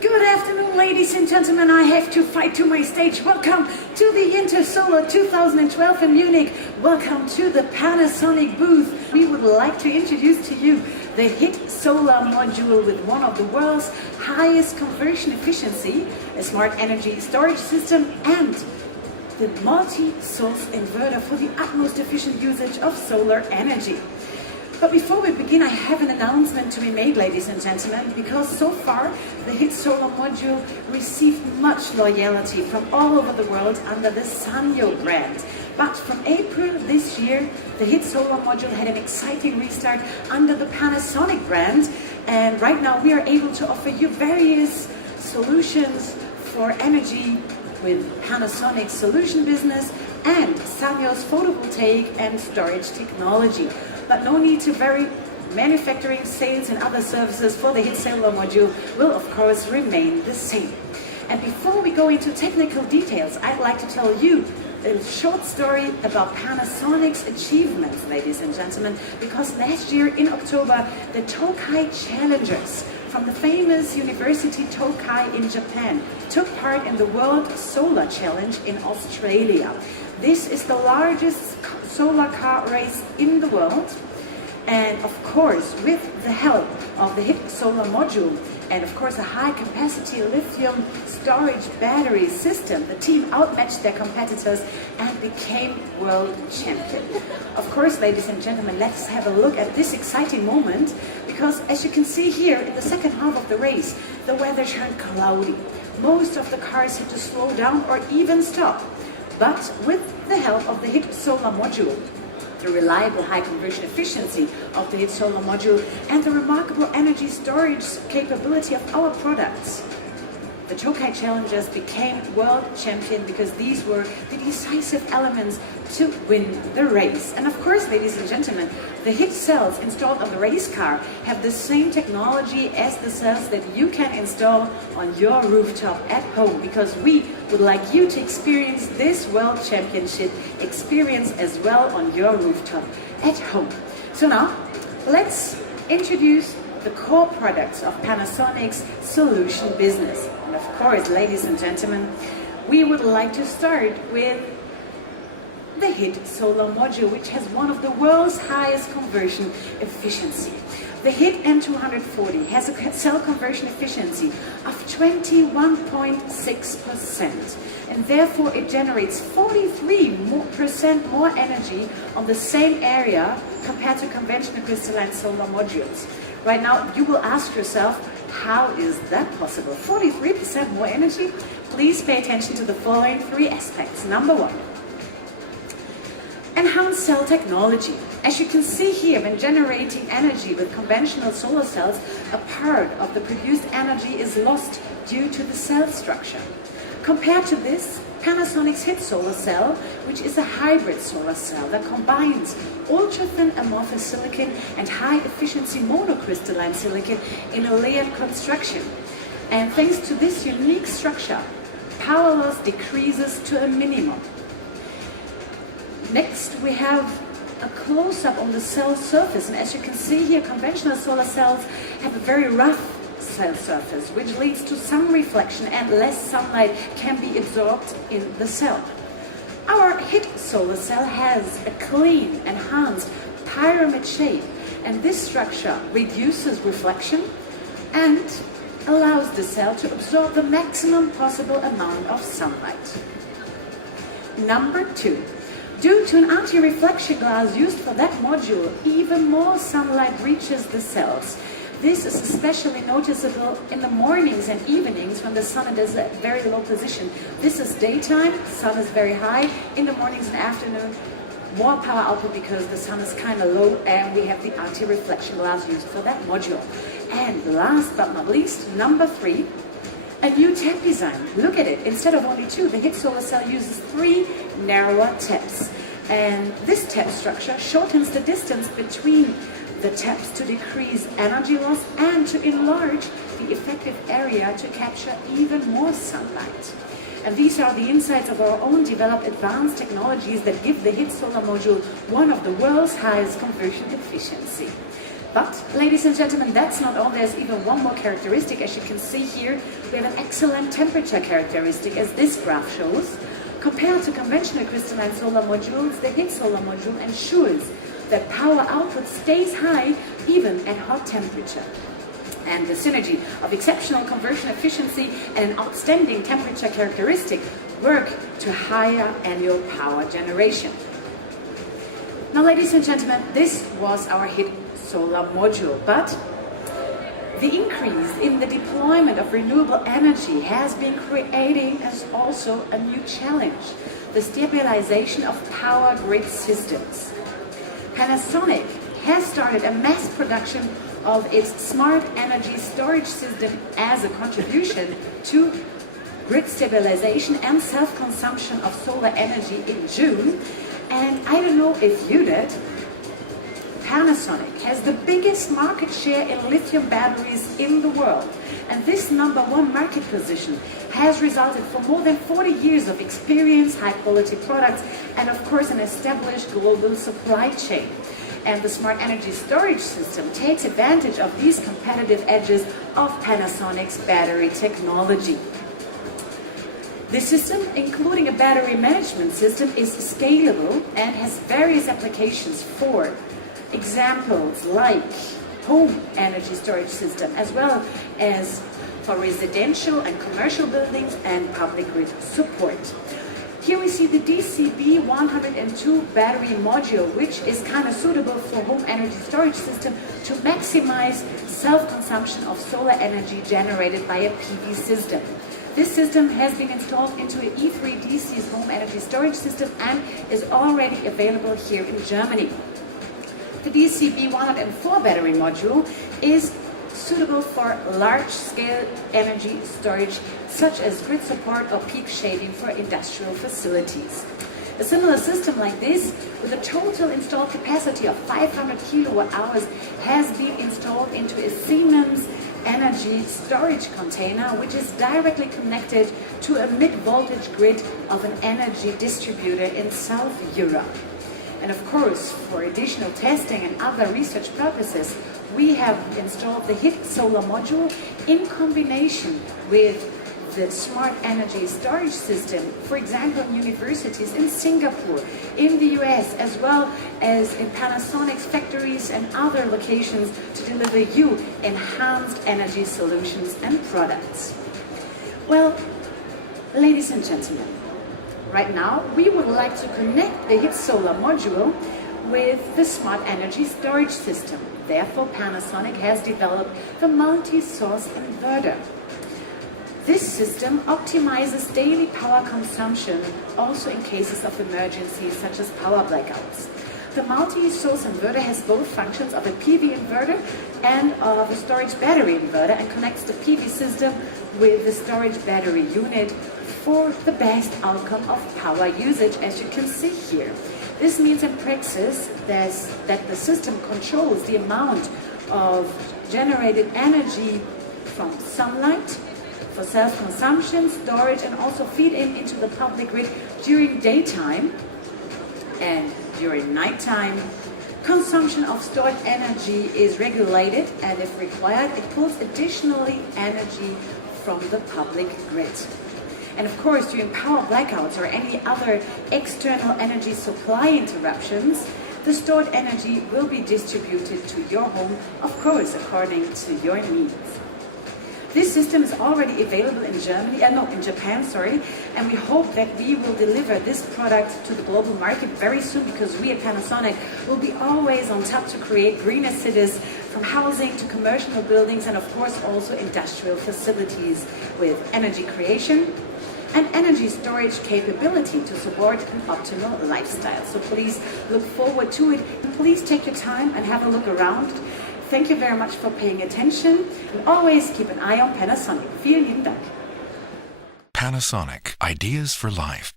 Good afternoon, ladies and gentlemen. I have to fight to my stage. Welcome to the Intersolar 2012 in Munich. Welcome to the Panasonic booth. We would like to introduce to you the HIT solar module with one of the world's highest conversion efficiency, a smart energy storage system, and the multi-source inverter for the utmost efficient usage of solar energy. But before we begin, I have an announcement to be made, ladies and gentlemen, because so far the HIT solar module received much loyalty from all over the world under the Sanyo brand. But from April this year, the HIT solar module had an exciting restart under the Panasonic brand, and right now we are able to offer you various solutions for energy with Panasonic's solution business and Sanyo's photovoltaic and storage technology. But no need to vary. Manufacturing, sales and other services for the HIT solar module will of course remain the same. And before we go into technical details, I'd like to tell you a short story about Panasonic's achievements, ladies and gentlemen, because last year in October, the Tokai Challengers from the famous University Tokai in Japan took part in the World Solar Challenge in Australia. This is the largest solar car race in the world, and of course with the help of the HIT solar module and of course a high capacity lithium storage battery system, the team outmatched their competitors and became world champion. Of course, ladies and gentlemen, let's have a look at this exciting moment, because as you can see here in the second half of the race, the weather turned cloudy. Most of the cars had to slow down or even stop. But with the help of the HIT solar module, the reliable high conversion efficiency of the HIT solar module, and the remarkable energy storage capability of our products, the Tokai Challengers became world champion, because these were the decisive elements to win the race. And of course, ladies and gentlemen, the HIT cells installed on the race car have the same technology as the cells that you can install on your rooftop at home, because we would like you to experience this world championship experience as well on your rooftop at home. So now, let's introduce the core products of Panasonic's solution business. And of course, ladies and gentlemen, we would like to start with the HIT solar module, which has one of the world's highest conversion efficiency. The HIT N240 has a cell conversion efficiency of 21.6%, and therefore it generates 43% more energy on the same area compared to conventional crystalline solar modules. Right now, you will ask yourself, how is that possible? 43% more energy? Please pay attention to the following three aspects. Number one, enhanced cell technology. As you can see here, when generating energy with conventional solar cells, a part of the produced energy is lost due to the cell structure. Compared to this, Panasonic's HIT solar cell, which is a hybrid solar cell that combines ultra-thin amorphous silicon and high-efficiency monocrystalline silicon in a layered construction. And thanks to this unique structure, power loss decreases to a minimum. Next, we have a close-up on the cell surface, and as you can see here, conventional solar cells have a very rough cell surface, which leads to some reflection and less sunlight can be absorbed in the cell. Our HIT solar cell has a clean, enhanced pyramid shape, and this structure reduces reflection and allows the cell to absorb the maximum possible amount of sunlight. Number two, due to an anti-reflection glass used for that module, even more sunlight reaches the cells. This is especially noticeable in the mornings and evenings when the sun is at a very low position. This is daytime, sun is very high. In the mornings and afternoon, more power output because the sun is kind of low, and we have the anti-reflection glass used for that module. And last but not least, number three, a new tap design. Look at it. Instead of only two, the HIT solar cell uses 3 narrower taps. And this tap structure shortens the distance between the taps to decrease energy loss and to enlarge the effective area to capture even more sunlight. And these are the insights of our own developed advanced technologies that give the HIT solar module one of the world's highest conversion efficiency. But, ladies and gentlemen, that's not all. There's even one more characteristic. As you can see here, we have an excellent temperature characteristic, as this graph shows. Compared to conventional crystalline solar modules, the HIT solar module ensures that power output stays high even at hot temperature. And the synergy of exceptional conversion efficiency and an outstanding temperature characteristic work to higher annual power generation. Now, ladies and gentlemen, this was our HIT solar module, but the increase in the deployment of renewable energy has been creating as also a new challenge: the stabilization of power grid systems. Panasonic has started a mass production of its smart energy storage system as a contribution to grid stabilization and self-consumption of solar energy in June. And I don't know if you did, Panasonic has the biggest market share in lithium batteries in the world. And this #1 market position has resulted from more than 40 years of experience, high quality products, and of course an established global supply chain. And the smart energy storage system takes advantage of these competitive edges of Panasonic's battery technology. The system, including a battery management system, is scalable and has various applications for examples like home energy storage system, as well as for residential and commercial buildings and public grid support. Here we see the DCB102 battery module, which is kind of suitable for home energy storage system to maximize self-consumption of solar energy generated by a PV system. This system has been installed into an E3DC's home energy storage system and is already available here in Germany. The DCB104 battery module is suitable for large-scale energy storage, such as grid support or peak shading for industrial facilities. A similar system like this, with a total installed capacity of 500 kilowatt hours, has been installed into a Siemens energy storage container, which is directly connected to a mid-voltage grid of an energy distributor in South Europe. And of course, for additional testing and other research purposes, we have installed the HIT solar module in combination with the smart energy storage system, for example, in universities in Singapore, in the US, as well as in Panasonic's factories and other locations to deliver you enhanced energy solutions and products. Well, ladies and gentlemen, right now we would like to connect the HIT solar module with the smart energy storage system. Therefore, Panasonic has developed the multi-source inverter. This system optimizes daily power consumption also in cases of emergencies such as power blackouts. The multi-source inverter has both functions of a PV inverter and of a storage battery inverter and connects the PV system with the storage battery unit for the best outcome of power usage, as you can see here. This means in practice that the system controls the amount of generated energy from sunlight for self-consumption, storage, and also feed-in into the public grid during daytime and during nighttime. Consumption of stored energy is regulated, and if required, it pulls additionally energy from the public grid. And of course, during power blackouts or any other external energy supply interruptions, the stored energy will be distributed to your home, of course, according to your needs. This system is already available in Japan, and we hope that we will deliver this product to the global market very soon, because we at Panasonic will be always on top to create greener cities, from housing to commercial buildings, and of course also industrial facilities with energy creation and energy storage capability to support an optimal lifestyle. So please look forward to it. Please take your time and have a look around. Thank you very much for paying attention, and always keep an eye on Panasonic. Vielen lieben Dank. Panasonic. Ideas for life.